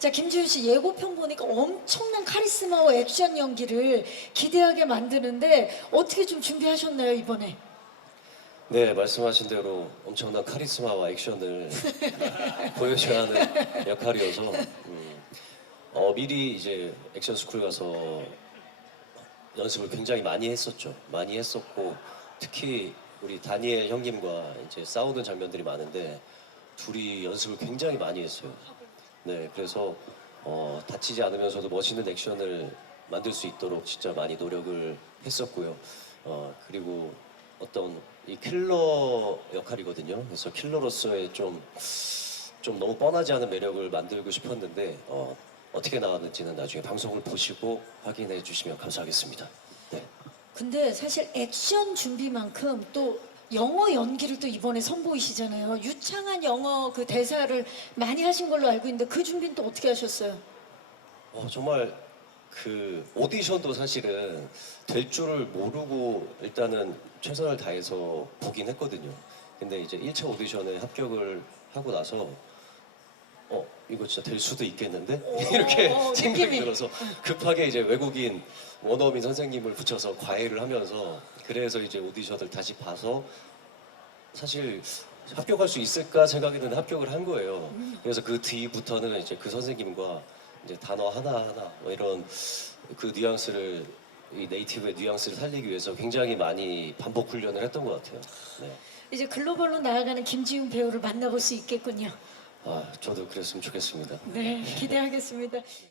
자, 김지훈 씨 예고편 보니까 엄청난 카리스마와 액션 연기를 기대하게 만드는데 어떻게 좀 준비하셨나요, 이번에? 네, 말씀하신 대로 엄청난 카리스마와 액션을 보여줘야 하는 역할이어서 음, 어, 미리 이제 액션 스쿨 가서 연습을 굉장히 많이 했었죠. 많이 했었고 특히 우리 다니엘 형님과 이제 싸우는 장면들이 많은데 둘이 연습을 굉장히 많이 했어요. 네, 그래서 어, 다치지 않으면서도 멋있는 액션을 만들 수 있도록 진짜 많이 노력을 했었고요. 어, 그리고 어떤 이 킬러 역할이거든요. 그래서 킬러로서의 좀, 좀 너무 뻔하지 않은 매력을 만들고 싶었는데 어, 어떻게 나왔는지는 나중에 방송을 보시고 확인해 주시면 감사하겠습니다. 네. 근데 사실 액션 준비만큼 또 영어 연기를 또 이번에 선보이시잖아요. 유창한 영어 그 대사를 많이 하신 걸로 알고 있는데 그 준비는 또 어떻게 하셨어요? 어, 정말 그 오디션도 사실은 될 줄을 모르고 일단은 최선을 다해서 보긴 했거든요. 근데 이제 1차 오디션에 합격을 하고 나서 어 이거 진짜 될 수도 있겠는데 이렇게 어, 생각이 느낌이. 들어서 급하게 이제 외국인 원어민 선생님을 붙여서 과외를 하면서 그래서 이제 오디션을 다시 봐서 사실 합격할 수 있을까 생각이 드는데 합격을 한 거예요. 그래서 그 뒤부터는 이제 그 선생님과 이제 단어 하나 하나 뭐 이런 그 뉘앙스를 이 네이티브의 뉘앙스를 살리기 위해서 굉장히 많이 반복 훈련을 했던 것 같아요. 네. 이제 글로벌로 나아가는 김지훈 배우를 만나볼 수 있겠군요. 아 저도 그랬으면 좋겠습니다. 네, 기대하겠습니다.